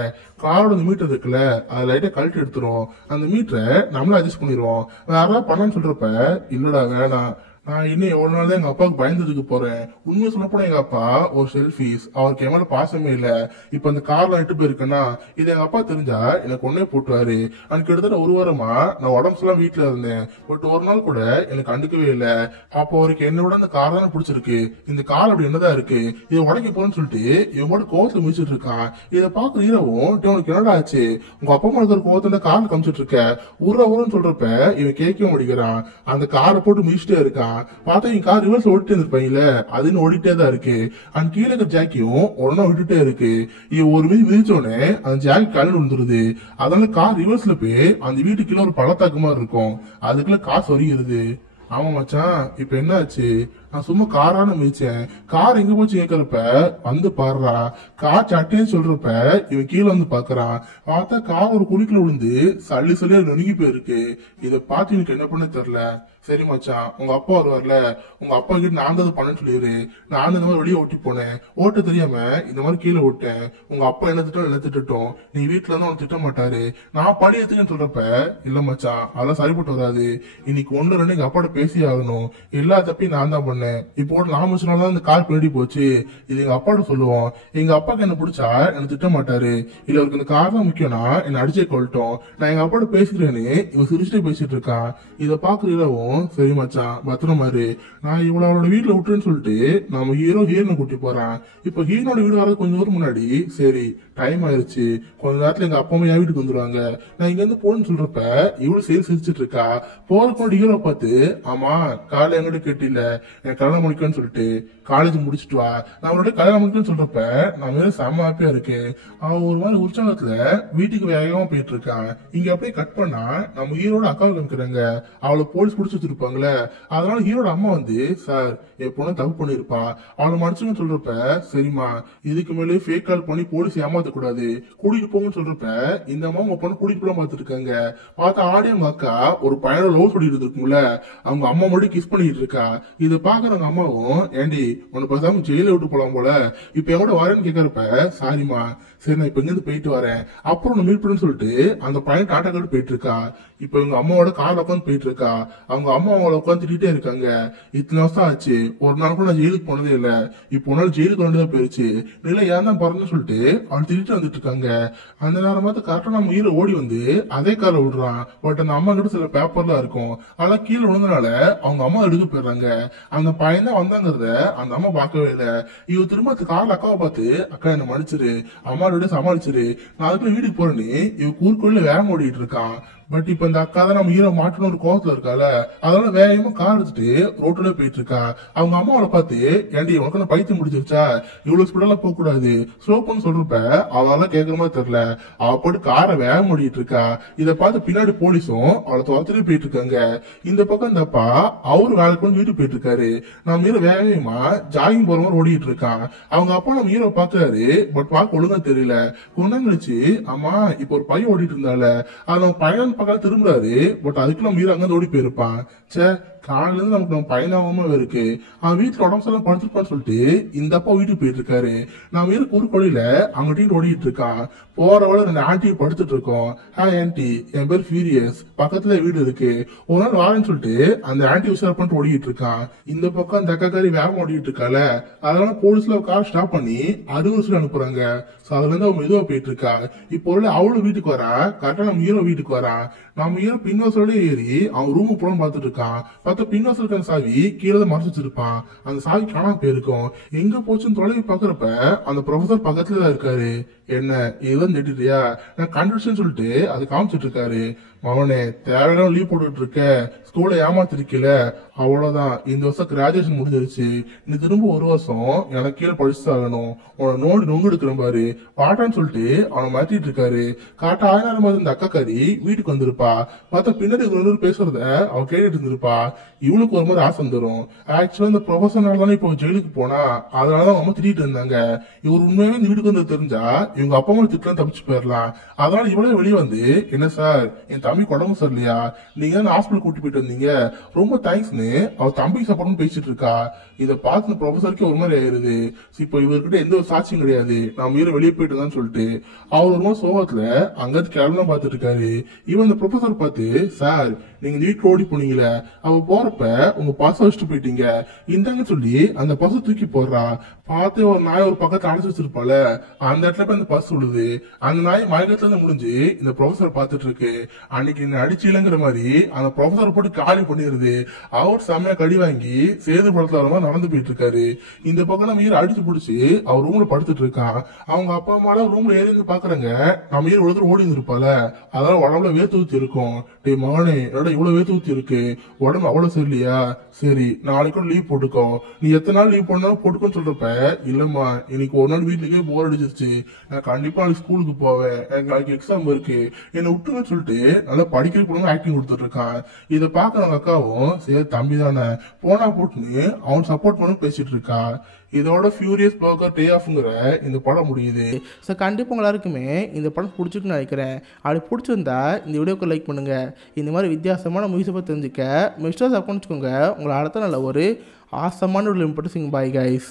காரோட மீட்டர் இருக்குல்ல அது லைட்டா கழட்டி எடுத்துரும், அந்த மீட்டரை நம்மள அட்ஜஸ்ட் பண்ணிடுவோம், வேற ஏதாவது பண்ணலான்னு சொல்றப்ப இல்லடா வேணாம், நான் இன்னும் எவ்வளவு நாள் தான் எங்க அப்பாவுக்கு பயந்துட்டு போறேன். உண்மையை சொல்ல போனா எங்க அப்பா ஒரு செல்ஃபீஸ், அவருக்கு என் மேல பாசமே இல்ல. இப்ப அந்த கார்ல இட்டு போயிருக்கேன்னா இது எங்க அப்பா தெரிஞ்சா எனக்கு ஒன்னே போட்டுவாரு. அன்னைக்கு கிட்டத்தட்ட ஒரு வாரமா நான் உடம்பு எல்லாம் வீட்டுல இருந்தேன். பட் ஒரு நாள் கூட எனக்கு கண்டுக்கவே இல்லை. அப்போ அவருக்கு என்னோட அந்த கார் தானே பிடிச்சிருக்கு, இந்த கார் அப்படி என்னதான் இருக்கு, இதை உடைக்க போறேன்னு சொல்லிட்டு இவனோட கோவத்துல முடிச்சிட்டு இருக்கான். இதை பாக்குற ஹீரோவும் உனக்கு என்னடா ஆச்சு, உங்க அப்பா அம்மா இருக்கிற கோவத்துல கார் காமிச்சிட்டு இருக்க ஊருன்னு சொல்றப்ப இவன் கேட்க முடிக்கிறான். அந்த காரை போட்டு முடிச்சுட்டே இருக்கான். பார்த்தா என் கார் ரிவர்ஸ் ஓடிட்டே இருப்பாங்கல்ல அதுன்னு ஓடிட்டே தான் இருக்கு. அண்ட் கீழே இருக்க ஜாக்கியும் உடனே விட்டுட்டே இருக்கு. இவன் ஒரு மீது மிதிச்சோடனே அந்த ஜாக்கி கல் விழுந்துருது. அதனால கார் ரிவர்ஸ்ல போய் அந்த வீட்டுக்குள்ள ஒரு பள்ளத்தாக்கு மாதிரி இருக்கும். அதுக்குள்ள காசு வருகிறது. ஆமா மச்சான், இப்ப என்ன ஆச்சு, நான் சும்மா காரான மிதிச்சேன், கார் எங்க போச்சு கேக்குறப்ப வந்து பாடுறா, கார் சட்டேன்னு சொல்றப்ப இவன் கீழே வந்து பாக்குறான். பார்த்தா கார் ஒரு குழிக்குள்ள விழுந்து சல்லி சல்லியா நொறுங்கி போயிருக்கு. இதை பார்த்து எனக்கு என்ன பண்ண தெரியல. சரி மச்சான், உங்க அப்பா வருவார்ல, உங்க அப்பா கிட்ட நான் தான் பண்ணேன்னு சொல்லிடு. நான் இந்த மாதிரி வெளியே ஓட்டி போனேன், ஓட்ட தெரியாம இந்த மாதிரி கீழே விட்டேன், உங்க அப்பா என்ன திட்டம் என்ன திட்டட்டும், நீ வீட்டுல இருந்து அவனை திட்ட மாட்டாரு, நான் படி எடுத்துக்கன்னு சொல்றப்ப இல்ல மச்சான் அதெல்லாம் சரிப்பட்டு வராது, இன்னைக்கு ஒண்ணு ரெண்டு எங்க அப்பாட்ட பேசி ஆகணும், எல்லா தப்பையும் நான் தான் பண்ணேன், இப்போ நான் வச்சுனால்தான் இந்த கார் பின்னாடி போச்சு, இது எங்க அப்பாட்ட சொல்லுவோம், எங்க அப்பாக்கு என்ன பிடிச்சா என்ன திட்ட மாட்டாரு, இல்ல அவருக்கு இந்த கார் தான் முக்கியம்னா என்ன அடிச்சே கொள்ளட்டும், நான் எங்க அப்பாட்ட பேசுறேன்னு இவன் சிரிச்சுட்டே பேசிட்டு இருக்கான். இதை பாக்குறவும் சரி மச்சான் பத்திரமா இரு, நான் இவ்வளவு அவளோட வீட்டுல விட்டுறேன்னு சொல்லிட்டு நம்ம ஹீரோனை கூட்டி போறான். இப்ப ஹீரோட வீடு வர்றது கொஞ்சம் தூரம் முன்னாடி சரி டைம் ஆயிருச்சு, கொஞ்ச நேரத்துல எங்க அப்பா அம்மா என் வீட்டுக்கு வந்துருவாங்க, நான் இங்க இருந்து போன்னு சொல்றப்ப இவ்வளவு சிரிச்சிட்டு இருக்கா. போறதுக்கு ஹீரோ பார்த்து ஆமா காலை எங்கிட்ட கேட்டில எனக்கு கல்யாணம் முடிக்கணும்னு சொல்லிட்டு காலேஜ் முடிச்சுட்டு வா, நான் அவனோட கல்யாணம் முடிக்கணும்னு சொல்றப்ப நான் மேல செம்ம ஹாப்பியா இருக்கு. அவன் ஒரு மாதிரி உற்சாகத்துல வீட்டுக்கு வேகமா போயிட்டு இருக்கான். இங்க அப்படியே கட் பண்ணா நம்ம ஹீரோட அக்காவை காமிக்கிறாங்க. அவளை போலீஸ் பிடிச்சி வச்சிருப்பாங்களே, அதனால ஹீரோட அம்மா வந்து சார் என் பொண்ணு தப்பு பண்ணிருப்பா, அவளை மடிச்சுன்னு சொல்றப்ப சரிம்மா இதுக்கு மேலே ஃபேக் கால் பண்ணி போலீஸ் ஏமாத்த கூடாது, கூட்டிட்டு போங்கன்னு சொல்றப்ப இந்த அம்மா உங்க பொண்ணு கூட்டிட்டு போலாம் பாத்துட்டு இருக்காங்க. பார்த்தா ஆடி அவங்க அக்கா ஒரு பையனோட லவ் சொல்லிட்டு இருக்கும்ல, அவங்க அம்மா மட்டும் கிஸ் பண்ணிட்டு இருக்கா. இதை பாக்குறவங்க அம்மாவும் ஏண்டி உன்னை பேசாம ஜெயில விட்டு போலாம் போல, இப்ப எவ்வளோ வரேன்னு கேக்குறப்ப சாரிமா சரி நான் இப்ப இங்கிருந்து போயிட்டு வரேன் அப்புறம் மீட் பண்ணு சொல்லிட்டு அந்த பையன் டாட்டா கார்டு போயிட்டு இருக்கா. இப்ப இவங்க அம்மாவோட கார்ல உட்காந்து போயிட்டு இருக்கா. அவங்க அம்மா அவங்கள உட்காந்து திட்டே இருக்காங்க. இத்தனை வருஷம் ஆச்சு, ஒரு நாள் கூட நான் ஜெயிலுக்கு போனதே இல்ல, இப்போ ஒரு நாள் ஜெயிலுக்கு வந்துதான் போயிருச்சு, நிலை ஏன் தான் பறந்து சொல்லிட்டு அவள் திட்டு வந்துட்டு இருக்காங்க. அந்த நேரம் பார்த்து கரெக்டா நம்ம ஹீரோ ஓடி வந்து அதே காரை விடுறான். பட் அந்த அம்மா கிட்ட சில பேப்பர்லாம் இருக்கும், அதெல்லாம் கீழே விழுந்தனால அவங்க அம்மா எடுக்க போயிடுறாங்க. அந்த பையன் தான் வந்தாங்கிறத அந்த அம்மா பார்க்கவே இல்லை. இவ திரும்ப கார்ல அக்காவை பார்த்து அக்கா என்ன மன்னிச்சிரு, அம்மா சமாளிச்சிரு, நான் அதுக்குள்ள வீட்டுக்கு போறேன்னு இவ கூறுக்குள்ள வேகம் ஓடிட்டு இருக்கான். பட் இப்ப இந்த அக்கா தான் நம்ம ஹீரோ மாட்டணும் ஒரு கோவத்துல இருக்கால, அதனால வேகமா கார் எடுத்துட்டு ரோட்ல போயிட்டு இருக்கா. அவங்க அம்மாவை பார்த்து ஏண்டி உனக்கு பைத்தியம் முடிச்சிருச்சா, இவ்வளவு ஸ்பீடெல்லாம் போக கூடாது ஸ்லோ பண்ணு சொல்றப்ப அவளால கேட்கற மாதிரி தெரியல, அவ போட்டு காரை வேகம் ஓடிட்டு இருக்கா. இதை பார்த்து பின்னாடி போலீஸும் அவளை துரத்துட்டு போயிட்டு இருக்காங்க. இந்த பக்கம் இந்த அப்பா அவரு வேலைக்கு வந்து வீட்டுக்கு போயிட்டு இருக்காரு. நம்ம ஹீரோ வேகமா ஜாகிங் போற மாதிரி ஓடிட்டு இருக்கான். அவங்க அப்பா நம்ம ஹீரோ பாக்குறாரு, பட் பார்க்க ஒழுங்கா தெரியல. கொஞ்ச நாள் கழிச்சு ஆமா இப்ப ஒரு பையன் ஓடிட்டு இருந்தால, அது நம்ம பையன் பக்கம் திரும்புறாரு. பட் அதுக்கு நம்ம ஹீரோ அங்க ஓடி போயிருப்பான். சே காலையில இருந்து நமக்கு நம்ம பயனாகாம இருக்கு, அவன் வீட்டுல உடம்பு எல்லாம் படுத்துருப்பான்னு சொல்லிட்டு இந்த அப்பா வீட்டுக்கு போயிட்டு இருக்காரு. நம்ம வீடு குறுக்கொழியில அவங்க ஓடிட்டு இருக்கான். போற வழி ரெண்டு ஆண்டியும் படுத்துட்டு இருக்கோம். ஹாய் ஆன்டி, என் பேர் ஃபியூரியஸ், பக்கத்துல வீடு இருக்கு, ஒரு நாள் வாரேன்னு சொல்லிட்டு அந்த ஆன்டி உஷார் பண்ணிட்டு ஓடிட்டு இருக்கான். இந்த பக்கம் அந்த அக்காக்காரி வேகம் ஓடிட்டு இருக்கால, அதனால போலீஸ்ல கார் ஸ்டாப் பண்ணி அறுவரிசையில் அனுப்புறாங்க. அதுல இருந்து அவன் மெதுவா போயிட்டு இருக்கா. இப்போ அவளும் வீட்டுக்கு வரா, கரெக்டா நம்ம ஹீரோ வீட்டுக்கு வரான். நம்ம ஹீரோ பின்வாசலோட ஏறி அவன் ரூமுக்கு போலாம் பாத்துட்டு இருக்கான். பார்த்தா பின்வாசலுக்கான சாவி கீழே மறைச்சு வச்சிருப்பான். அந்த சாவி காணாம போயிருக்கும். எங்க போச்சுன்னு தொலைவி பாக்குறப்ப அந்த ப்ரொஃபசர் பக்கத்துல தான் இருக்காரு. என்ன இதுதான் திட்டியா, நான் கண்டுபிடிச்சேன்னு சொல்லிட்டு அது காமிச்சிட்டு இருக்காரு. மவனே தேவையான லீவ் போட்டுட்டு இருக்க, ஸ்கூல்ல ஏமாத்திருக்கல, அவ்வளவுதான், இந்த வருஷம் கிராஜுவேஷன் முடிஞ்சிருச்சு, நீ திரும்ப ஒரு வருஷம் எனக்கு கீழே படிச்சு ஆகணும், உன நோண்டி நொங்கு எடுக்கிறேன் பாரு பாட்டான்னு சொல்லிட்டு அவனை மாத்திட்டு இருக்காரு. காட்டா 1000 மாதிரி இந்த அக்காக்காரி வீட்டுக்கு வந்திருப்பா. பார்த்தா பின்னாடி ஒரு பேசுறத அவன் கேட்டுட்டு இருந்திருப்பா. இவனுக்கு ஒரு மாதிரி ஆசை வந்துடும். ஆக்சுவலா இந்த ப்ரொஃபஷனல் தானே இப்போ ஜெயிலுக்கு போனா, அதனாலதான் அம்மா திட்டிட்டு இருந்தாங்க. இவர் உண்மையாவே இந்த வீட்டுக்கு வந்து தெரிஞ்சா இவங்க அப்பா அம்மா திட்டம் தப்பிச்சு போயிடலாம். அதனால இவ்வளவு வெளியே வந்து, என்ன சார் என் தம்பி உடம்பு சரியில்லையா, நீங்க தான் ஹாஸ்பிட்டல் கூட்டி போயிட்டு வந்தீங்க, ரொம்ப தேங்க்ஸ்னு அவ தம்பிக்கு சப்போர்ட்னு பேசிட்டு இருக்கா. இதை பார்த்து இந்த ப்ரொஃபஸருக்கு ஒரு மாதிரி ஆயிருது. இப்போ இவர்கிட்ட எந்த ஒரு சாட்சியும் கிடையாது, நான் மீற வெளியே போயிட்டு தான் சொல்லிட்டு அவர் ஒரு மாதிரி சோகத்துல அங்கிருந்து கிளம்பலாம் பார்த்துட்டு இருக்காரு. இவன் இந்த ப்ரொஃபஸர் பார்த்து, சார் நீங்க வீட்டுல ஓடி போனீங்களே, அவ போறப்ப உங்க பர்ஸ் வச்சுட்டு போயிட்டீங்க, இந்தாங்க சொல்லி அந்த பர்ஸ் தூக்கி போடுறா. பார்த்து ஒரு நாய் ஒரு பக்கத்துல அடைச்சு வச்சிருப்பால, அந்த இடத்துல போய் அந்த பர்ஸ் விழுது. அந்த நாய் மயக்கத்துல இருந்து முடிஞ்சு இந்த ப்ரொஃபஸர் பார்த்துட்டு இருக்கு. அன்னைக்கு என்ன அடிச்சீலங்கிற மாதிரி அந்த ப்ரொஃபஸர் போட்டு காலி பண்ணிடுது. அவர் செம்மையா கடி வாங்கி சேது படத்துல வர மாதிரி நடந்து போயிட்டு இருக்காரு. இந்த பக்கம் நம்ம ஈர அடிச்சு பிடிச்சி அவர் ரூம்ல படுத்துட்டு இருக்கான். அவங்க அப்பா அம்மா ரூம்ல ஏறி இருந்து பாக்குறாங்க, நம்ம ஈர ஒருத்தர் ஓடி இருந்திருப்பால, அதனால உடம்புல வேத்து ஊத்தி இருக்கும். டே மகனே, என்னோட இவ்வளவு வேத்து ஊத்தி இருக்கு, உடம்பு அவ்வளவு சரியில்லையா, சரி நாளைக்கு லீவ் போட்டுக்கோ, நீ எத்தனை நாள் லீவ் போடனாலும் போட்டுக்கோன்னு சொல்றப்ப, இல்லம்மா இன்னைக்கு ஒரு நாள் வீட்டுக்கே போர் அடிச்சிருச்சு, நான் கண்டிப்பா நாளைக்கு ஸ்கூலுக்கு போவேன், எனக்கு நாளைக்கு எக்ஸாம் இருக்கு, என்னை விட்டுருன்னு சொல்லிட்டு நல்லா படிக்கிற கூட ஆக்டிங் கொடுத்துட்டு இருக்கான். இதை பாக்குறவங்க அக்காவும், சரி தம்பி தானே போனா போட்டுன்னு அவன் சப்போர்ட் பண்ணு பேசிட்டு இருக்கா. இதோட ஃபியூரியஸ் பர்கர் டே ஆஃப்ங்கிற இந்த படம் முடியுது. ஸோ கண்டிப்பாக எல்லாருக்குமே இந்த படம் பிடிச்சிருக்குன்னு நினைக்கிறேன். அப்படி பிடிச்சிருந்தா இந்த வீடியோக்கு லைக் பண்ணுங்கள். இந்த மாதிரி வித்தியாசமான மூவிஸை பற்றி தெரிஞ்சுக்க மிஸ்டர்ஸ் அக்கௌண்ட்ஸ்க்கோங்க. உங்களை அடுத்த நல்ல ஒரு ஆசமான ஒரு லிமிட் சிங் பாய் கைஸ்.